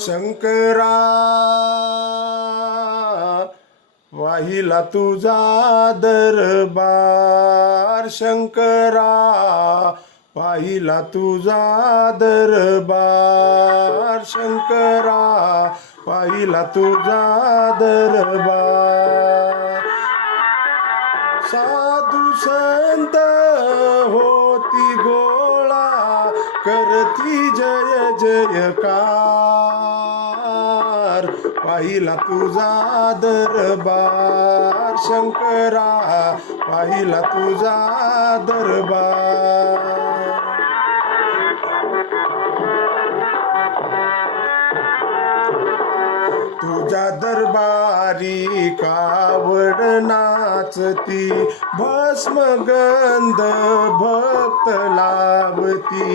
शंकरा वाहिला तुझा दरबार, शंकरा पाहिला तुझा दरबार, शंकरा पाहिला तुझा दरबार. साधू संत होती गोळा करती जय जयकार, पाहिला तुझा दरबार, शंकरा पाहिला तुझा दरबार. तुझ्या दरबारी कावड नाचती, भस्म गंध भक्त लावती.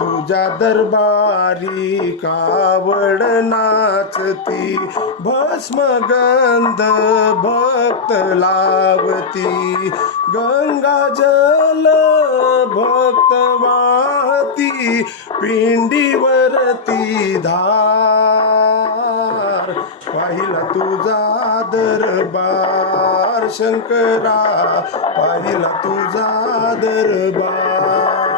तुझ्या दरबारी कावड नाचती, भस्म गंध भक्त लावती. गंगा जल भक्त वाहती, पिंडीवरती धार, पाहिला तुझा दरबार, शंकरा पाहिला तुझा दरबार.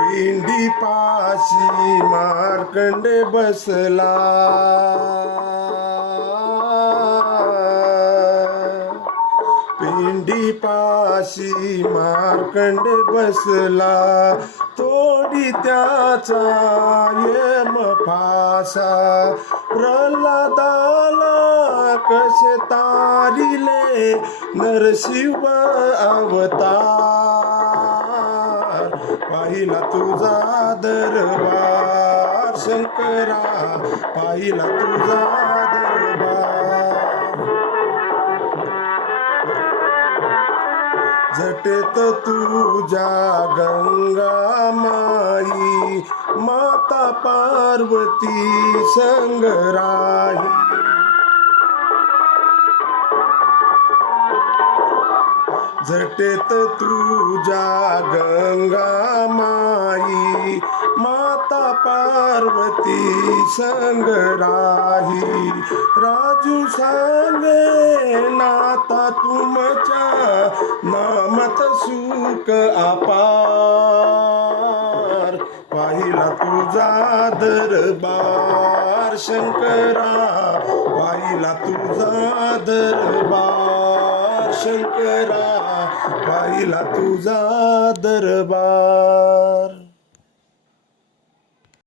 पिंडी पाशी मार्कंडे बसला, पिंडी पाशी मार्कंडे बसला. तोडी त्याचा यम फासा, प्रल्हादाला कसे तारिले नरशिव अवतार, पाहिला तुझा दरबार, शंकरा पाहिला तुझा दरबार. जटेत तुझ्या गंगा माई, माता पार्वती संगराही. जटेत तुझ्या गंगा माई, माता पार्वती संगराही. राजू सांगे नाता तुमच्या नामत सुख अपार, पाहिला तुझा दरबार, शंकरा पाहिला तुझा दरबार, शंकरा पाहिला तुझा दरबार.